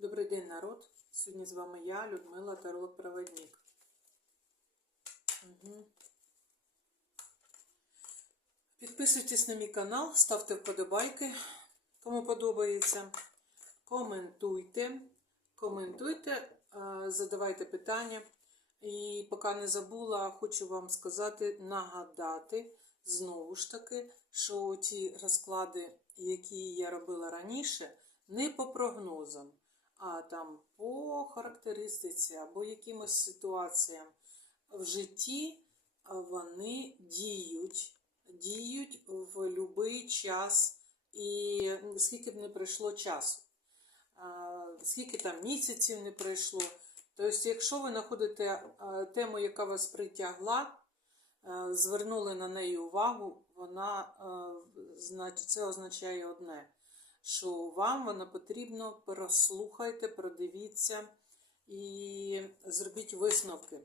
Добрий день, народ! Сьогодні з вами я, Людмила Таролог Проводник. Угу. Підписуйтесь на мій канал, ставте вподобайки, кому подобається. Коментуйте, коментуйте, е, задавайте питання. І поки не забула, хочу вам сказати, нагадати знову ж таки, що ті розклади, які я робила раніше, не по прогнозам, а там по характеристиці або якимось ситуаціям в житті вони діють, діють в будь-який час, і скільки б не пройшло часу, скільки там місяців не пройшло. Тобто, якщо ви знаходите тему, яка вас притягла, звернули на неї увагу, вона, це означає одне, що вам вона потрібно, прослухайте, продивіться і зробіть висновки.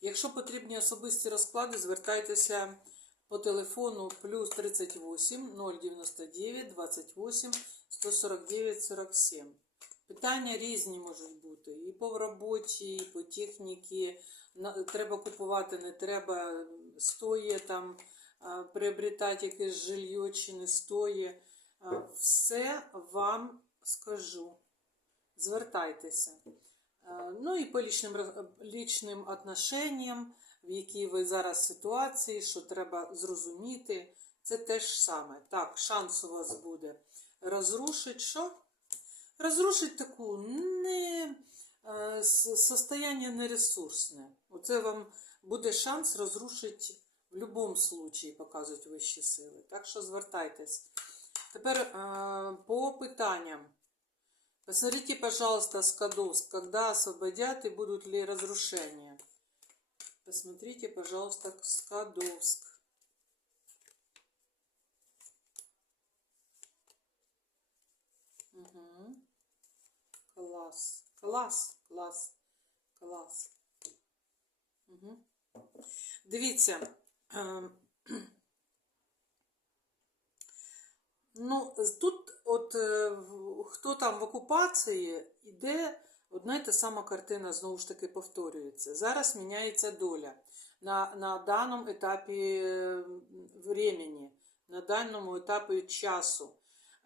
Якщо потрібні особисті розклади, звертайтеся по телефону плюс 38 099 28 149 47. Питання різні можуть бути. І по роботі, і по техніці. Треба купувати, не треба, стоїть там приобретати якесь жилье чи не стоїть. А, Все вам скажу. Звертайтеся. Е, Ну і по лічним, лічним отношенням, в якій ви зараз ситуації, що треба зрозуміти, це те ж саме. Так, шанс у вас буде розрушить що? Розрушить таку не е, с- состояние нересурсне. Оце вам буде шанс розрушити в будь-якому случаї, показують вищі сили. Так що звертайтесь. Тепер е, по питанням. Посмотрите, пожалуйста, Скадовск, когда освободят и будут ли разрушения. Посмотрите, пожалуйста, Скадовск. Угу. Класс. Класс. Класс. Класс. Угу. Дивіться. Ну, тут, от е, хто там в окупації, іде одна й та сама картина знову ж таки повторюється. Зараз міняється доля на, на даному етапі е, времени, на даному етапі часу.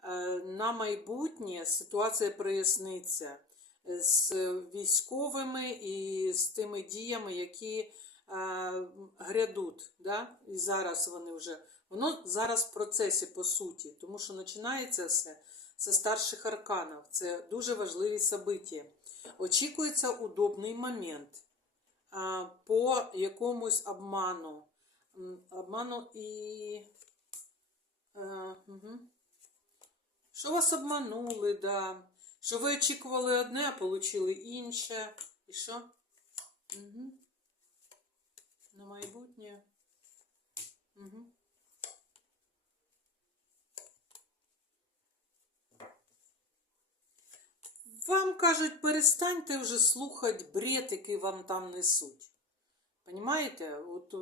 Е, На майбутнє ситуація проясниться з військовими і з тими діями, які грядуть. Да? І зараз вони вже. Воно зараз в процесі, по суті, тому що починається все зі старших арканів. Це дуже важливі события. Очікується удобний момент по якомусь обману. Обману і. Угу. Що вас обманули, да. Що ви очікували одне, а отримали інше. І що? Угу. На майбутнє. Угу. Вам кажуть, перестаньте вже слухати бред, який вам там несуть. Понімаєте? От,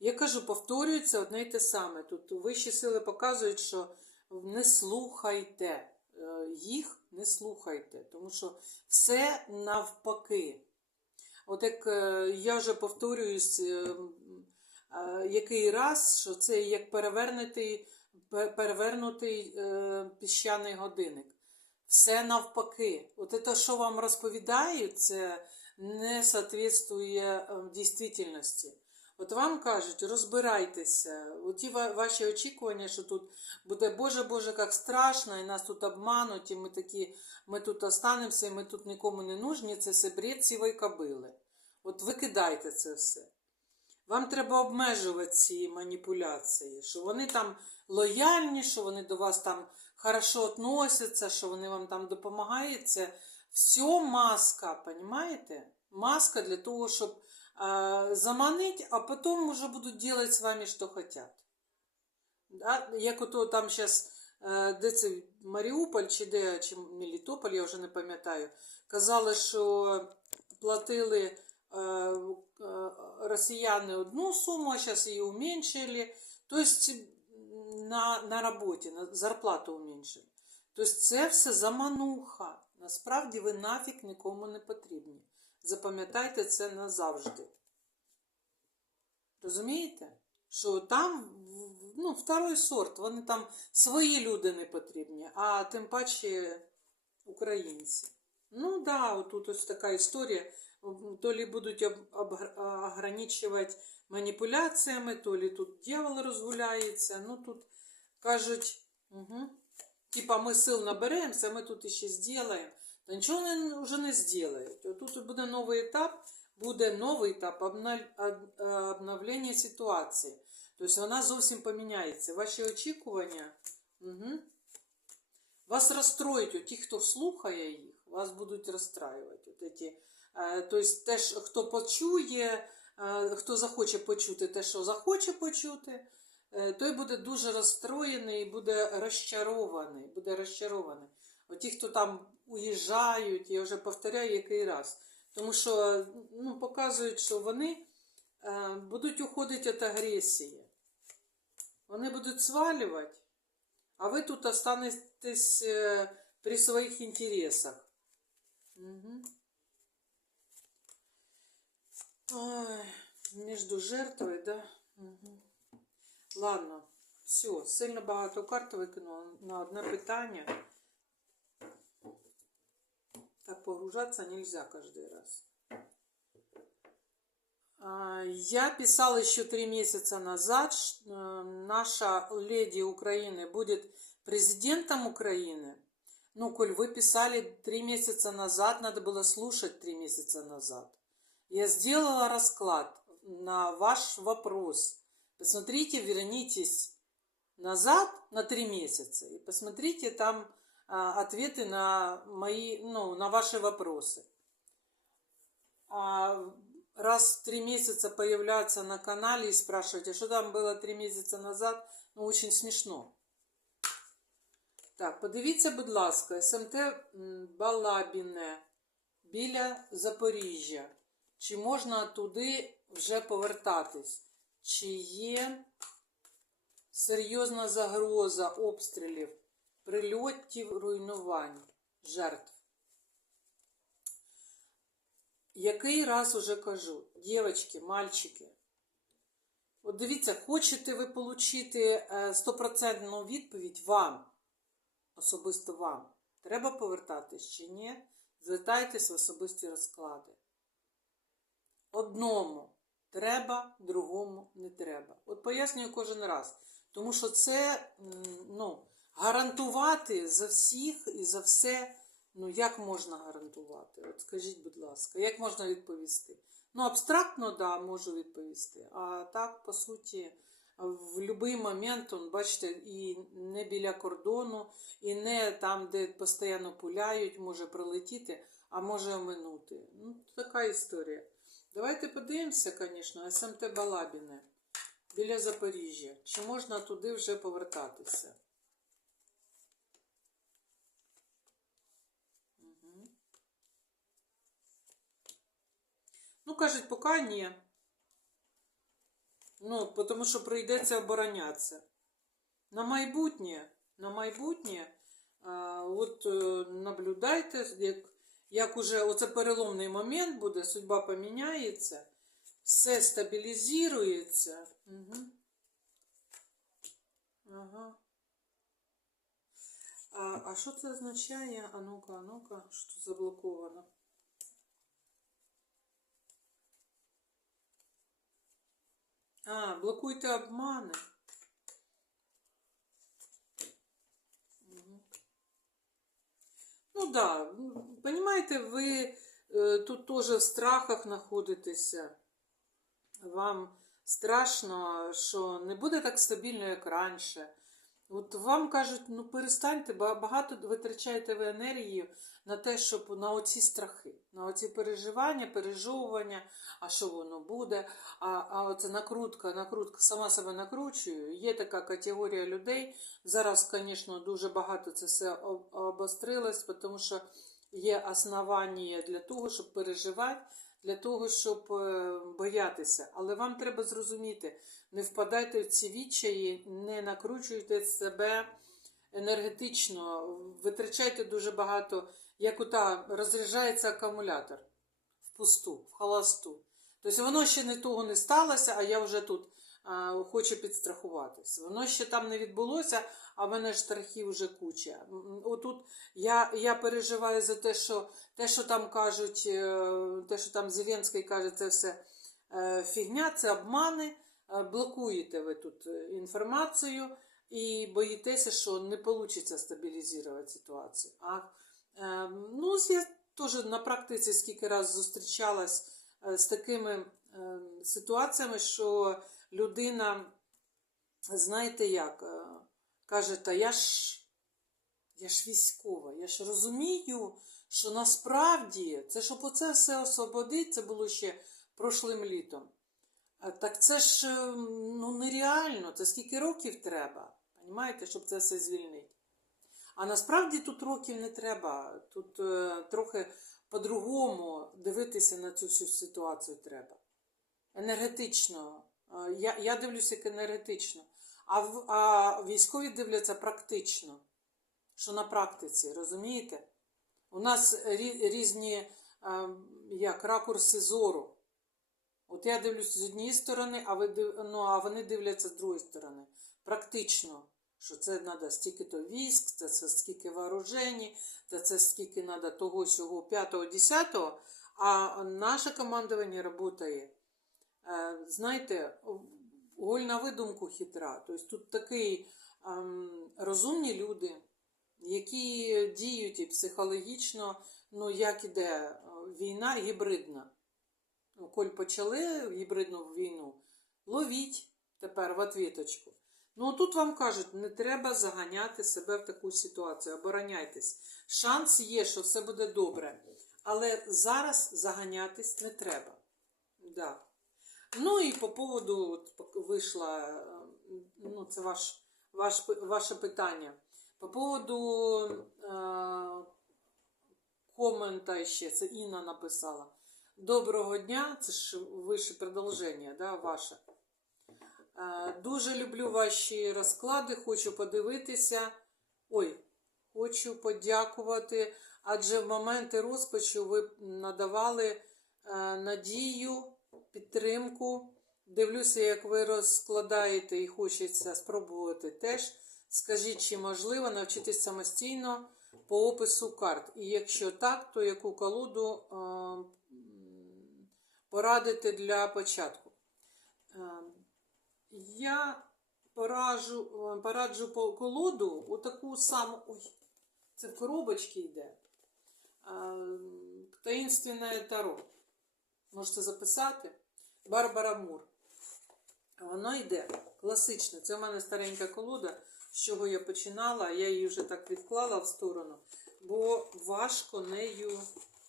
я кажу, повторюється одне й те саме. Тут вищі сили показують, що не слухайте е, їх, не слухайте, тому що все навпаки. От як е, я вже повторююсь, е, який раз, що це як перевернутий, перевернутий піщаний годинник. Все навпаки. От це, що вам розповідають, це не соответствує е, дійсності. От вам кажуть, розбирайтеся. Оті ваші очікування, що тут буде Боже, Боже, як страшно, і нас тут обмануть, і ми такі, ми тут останемося, і ми тут нікому не нужні, це все бред сівої кобили. От викидайте це все. Вам треба обмежувати ці маніпуляції, що вони там лояльні, що вони до вас там хорошо относяться, що вони вам там допомагають. Все маска, понимаете? Маска для того, щоб е, заманити, а потім вже будуть робити з вами, що хочуть. Да? Як ото там зараз, де це Маріуполь чи де, чи Мелітополь, я вже не пам'ятаю, казали, що платили е, е, росіяни одну суму, а зараз її уменьшили. Тобто на, на роботі, на зарплату уменьшили. Тобто це все замануха. Насправді ви нафіг нікому не потрібні. Запам'ятайте це назавжди. Розумієте? Що там ну, второй сорт, вони там свої люди не потрібні, а тим паче українці. Ну да, отут ось така історія. То ли будуть ограничувати маніпуляціями, то ли тут дьявол розгуляється. Ну тут кажуть, угу, типа ми сил наберемося, ми тут іще зробимо. Та нічого вони вже не зроблять. Отут буде новий етап, буде новий етап е, обновлення ситуації. Тобто вона зовсім поміняється. Ваші очікування угу, вас розстроїть, ті, хто слухає їх, вас будуть розстраювати. От е, тобто теж, хто почує, е, хто захоче почути те, що захоче почути, е, той буде дуже розстроєний і буде розчарований. Буде розчарований. От ті, хто там уїжджають, я вже повторяю який раз. Тому що ну, показують, що вони е, будуть уходити від агресії. Вони будуть свалювати, а ви тут останетесь е, при своїх інтересах. Угу. Между жертвою, да? Угу. Ладно, все, сильно багато карт викинула на одне питання. Так погружаться нельзя каждый раз. А, Я писала еще три месяца назад, э, наша леди Украины будет президентом Украины. Ну, коль вы писали три месяца назад, надо было слушать три месяца назад. Я сделала расклад на ваш вопрос. Посмотрите, вернитесь назад на три месяца и посмотрите там а, ответы на мои, ну, на ваши вопросы. А раз в три месяца появляться на канале и спрашивать, а что там было три месяца назад, ну, очень смешно. Так, подивіться, будь ласка, СМТ м, Балабіне біля Запоріжжя. Чи можна туди вже повертатись? Чи є серйозна загроза обстрілів, прильотів, руйнувань, жертв? Який раз уже кажу, дівчатки, мальчики, от дивіться, хочете ви отримати е, стопроцентну відповідь вам, особисто вам, треба повертатись чи ні, звертайтесь в особисті розклади. Одному треба, другому не треба. От пояснюю кожен раз. Тому що це ну, гарантувати за всіх і за все. Ну, як можна гарантувати? От скажіть, будь ласка, як можна відповісти? Ну, абстрактно, да, можу відповісти. А так, по суті, в будь-який момент, он, бачите, і не біля кордону, і не там, де постійно пуляють, може прилетіти, а може оминути. Ну, така історія. Давайте подивимося, звісно, СМТ Балабіне біля Запоріжжя. Чи можна туди вже повертатися? Мгм. Ну, кажуть, поки ні. Ну, тому що прийдеться оборонятися. На майбутнє, на майбутнє, а, от е, наблюдайте, як, як уже оце переломний момент буде, судьба поміняється, все стабілізується. Угу. Ага. А, а що це означає? А ну-ка, а ну-ка, що тут заблоковано? А, блокуйте обмани. Ну да, понімаєте, ви е, тут теж в страхах знаходитеся. Вам страшно, що не буде так стабільно, як раніше. От вам кажуть, ну перестаньте, ба- багато витрачаєте ви енергію на те, щоб на оці страхи, на оці переживання, пережовування, а що воно буде, а, а оце накрутка, накрутка, сама себе накручую. Є така категорія людей. Зараз, звісно, дуже багато це все об- обострилось, тому що є основання для того, щоб переживати, для того, щоб е, боятися. Але вам треба зрозуміти, не впадайте в ці відчаї, не накручуйте себе енергетично, витрачайте дуже багато, як ота розряджається акумулятор в пусту, в холосту. Тобто воно ще не того не сталося, а я вже тут а, хочу підстрахуватись. Воно ще там не відбулося, а в мене ж страхів вже куча. Отут я, я переживаю за те, що те, що там кажуть, е, те, що там Зеленський каже, це все е, фігня, це обмани. Е, Блокуєте ви тут інформацію і боїтеся, що не вийде стабілізувати ситуацію. А ну, я теж на практиці скільки раз зустрічалась з такими ситуаціями, що людина, знаєте як, е, каже, та я ж, я ж військова, я ж розумію, що насправді це, щоб оце все освободити, це було ще прошлим літом. Так це ж е, ну, нереально, це скільки років треба, розумієте, щоб це все звільнити. А насправді тут років не треба. Тут е, трохи по-другому дивитися на цю всю ситуацію треба. Енергетично. Е, я, я дивлюся як. А, а військові дивляться практично. Що на практиці, розумієте? У нас рі, різні е, як, ракурси зору. От я дивлюся з однієї сторони, а, ви, ну, а вони дивляться з другої сторони. Практично, що це треба стільки-то військ, це, це скільки вооружені, це, це скільки треба того, сього, п'ятого, десятого, а наше командування працює. Е, знаєте, голь на видумку хитра. Тобто тут такі ем, розумні люди, які діють і психологічно, ну як іде е, війна гібридна. Ну, коль почали гібридну війну, ловіть тепер в отвіточку. Ну, тут вам кажуть, не треба заганяти себе в таку ситуацію, обороняйтесь. Шанс є, що все буде добре. Але зараз заганятись не треба. Да. Ну і по поводу, от вийшла, е, ну, це ваш, ваш, ваше питання. По поводу е, комента ще, це Інна написала. Доброго дня, це ж вище продовження, да, ваше. Е, Дуже люблю ваші розклади, хочу подивитися. Ой, хочу подякувати, адже в моменти розпачу ви надавали е, надію, підтримку. Дивлюся, як ви розкладаєте і хочеться спробувати теж. Скажіть, чи можливо навчитись самостійно по опису карт? І якщо так, то яку колоду е, порадити для початку? Е, Я пораджу, е, пораджу по колоду отаку саму. Ой, це в коробочці йде. Таїнственне таро. Можете записати. Барбара Мур. Воно йде класичне. Це в мене старенька колода, з чого я починала. Я її вже так відклала в сторону, бо важко нею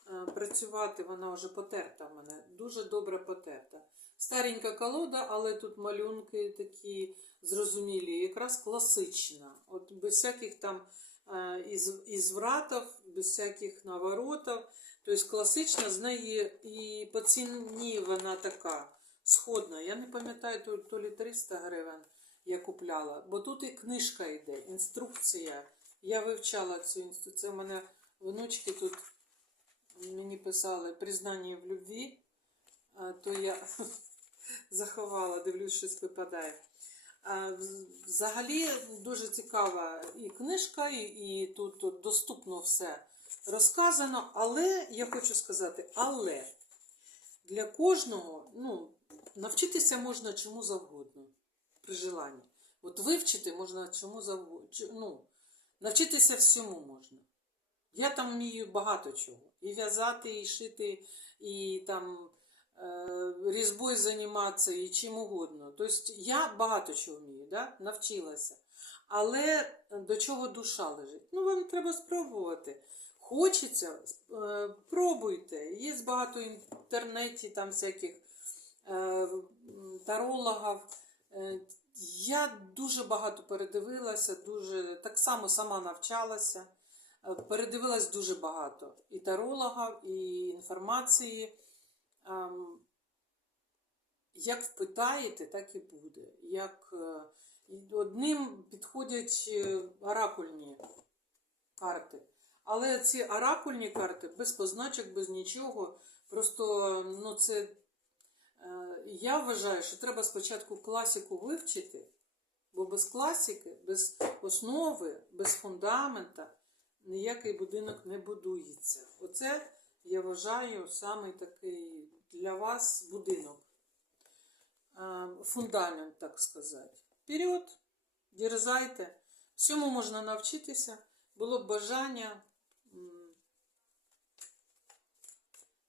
е, працювати. Вона вже потерта в мене. Дуже добре потерта. Старенька колода, але тут малюнки такі зрозумілі, якраз класична. От без всяких там е, із, ізвратів, без всяких наворотів. Тобто класична, з неї і по ціні вона така сходна. Я не пам'ятаю, то, то лі 300 гривень я купляла, бо тут і книжка йде, інструкція. Я вивчала цю інструкцію. У мене внучки тут мені писали признання в любві, то я заховала, дивлюсь, щось випадає. В- Взагалі дуже цікава і книжка, і, і тут, тут доступно все розказано, але я хочу сказати, але для кожного, ну, навчитися можна чому завгодно при желанні. От вивчити можна чому завгодно. Ну, навчитися всьому можна. Я там вмію багато чого. І в'язати, і шити, і там е, різьбою займатися, і чим угодно. Тобто я багато чого вмію, да? навчилася. Але до чого душа лежить? Ну, вам треба спробувати. Хочеться, е, пробуйте. Є багато в інтернеті там всяких е, тарологів. Е, Я дуже багато передивилася, дуже так само сама навчалася. Е, Передивилась дуже багато і тарологів, і інформації. Ем, Як впитаєте, так і буде. Як, е, Одним підходять е, оракульні карти. Але ці оракульні карти без позначок, без нічого. Просто ну, це е, я вважаю, що треба спочатку класику вивчити, бо без класики, без основи, без фундамента ніякий будинок не будується. Оце я вважаю саме такий для вас будинок. Е, Фундамент, так сказати. Вперед, дерзайте. Всьому можна навчитися. Було б бажання.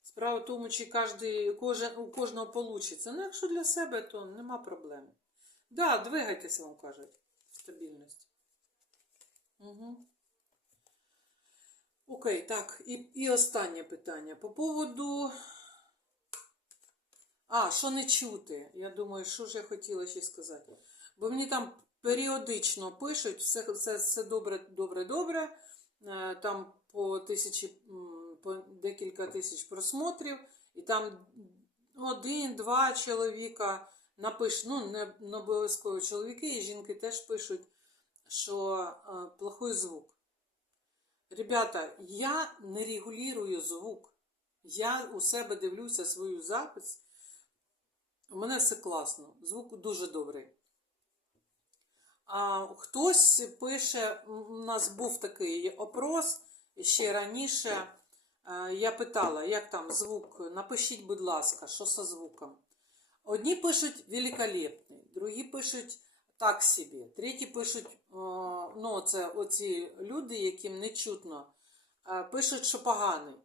Справа в тому, чи кожен, у кожного вийде. Ну, якщо для себе, то нема проблем. Да, двигайтеся, вам кажуть. Стабільність. Угу. Окей, так, і, і останнє питання. По поводу. А, що не чути? Я думаю, що ж я хотіла ще сказати. Бо мені там періодично пишуть, все, все, все добре, добре, добре. Е, Там по тисячі, по декілька тисяч просмотрів, і там один-два чоловіка напишуть, ну, не, не обов'язково чоловіки, і жінки теж пишуть, що е, плохой звук. Ребята, я не регулюю звук. Я у себе дивлюся свою запис. У мене все класно, звук дуже добрий. А хтось пише, у нас був такий опрос ще раніше. е, Я питала, як там звук, напишіть, будь ласка, що со звуком. Одні пишуть великолепний, другі пишуть так собі, треті пишуть, ну, це оці люди, яким не чутно, е, пишуть, що поганий.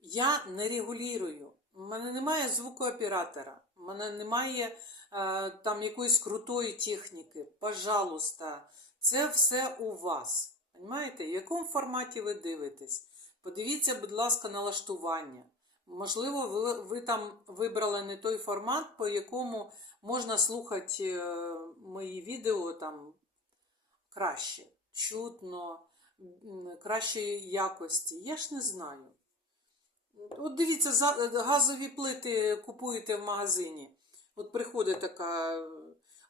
Я не регулюю. У мене немає звукооператора, у мене немає е, там якоїсь крутої техніки. Пожалуйста, це все у вас. Понимаєте? В якому форматі ви дивитесь? Подивіться, будь ласка, налаштування. Можливо, ви, ви там вибрали не той формат, по якому можна слухати е, мої відео там краще, чутно, кращої якості. Я ж не знаю. От дивіться, газові плити купуєте в магазині. От приходить така.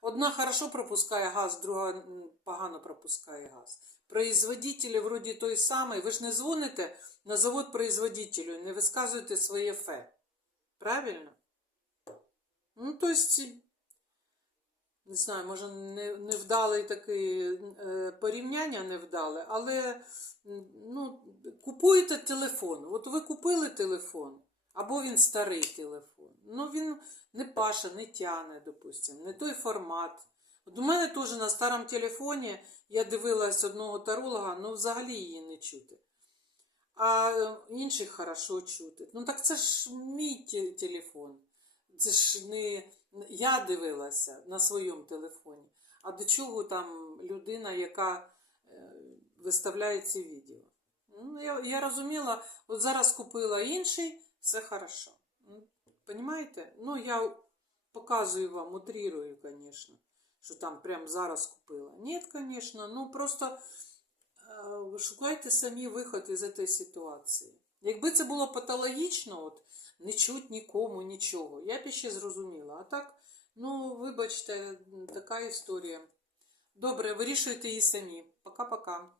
Одна хорошо пропускає газ, друга погано пропускає газ. Производитель вроді той самий. Ви ж не дзвоните на завод производителю, не висказуєте своє фе. Правильно? Ну, то есть, не знаю, може, не, невдалий такий е, порівняння невдале, але ну, купуєте телефон. От ви купили телефон, або він старий телефон. Ну, він не паше, не тяне, допустимо, не той формат. От у мене теж на старому телефоні я дивилась одного таролога, ну взагалі її не чути. А е, інших хорошо чути. Ну так це ж мій телефон. Це ж не я дивилася на своєму телефоні. А до чого там людина, яка е, виставляє ці відео? Ну, я, я розуміла, от зараз купила інший, все хорошо. Ну, Понімаєте? Ну, я показую вам, утрирую, звісно, що там прямо зараз купила. Ні, звісно, ну просто е, шукайте самі виход із цієї ситуації. Якби це було патологічно, от, не чуть нікому нічого, я б ще зрозуміла. А так, ну, вибачте, така історія. Добре, вирішуйте її самі. Пока-пока.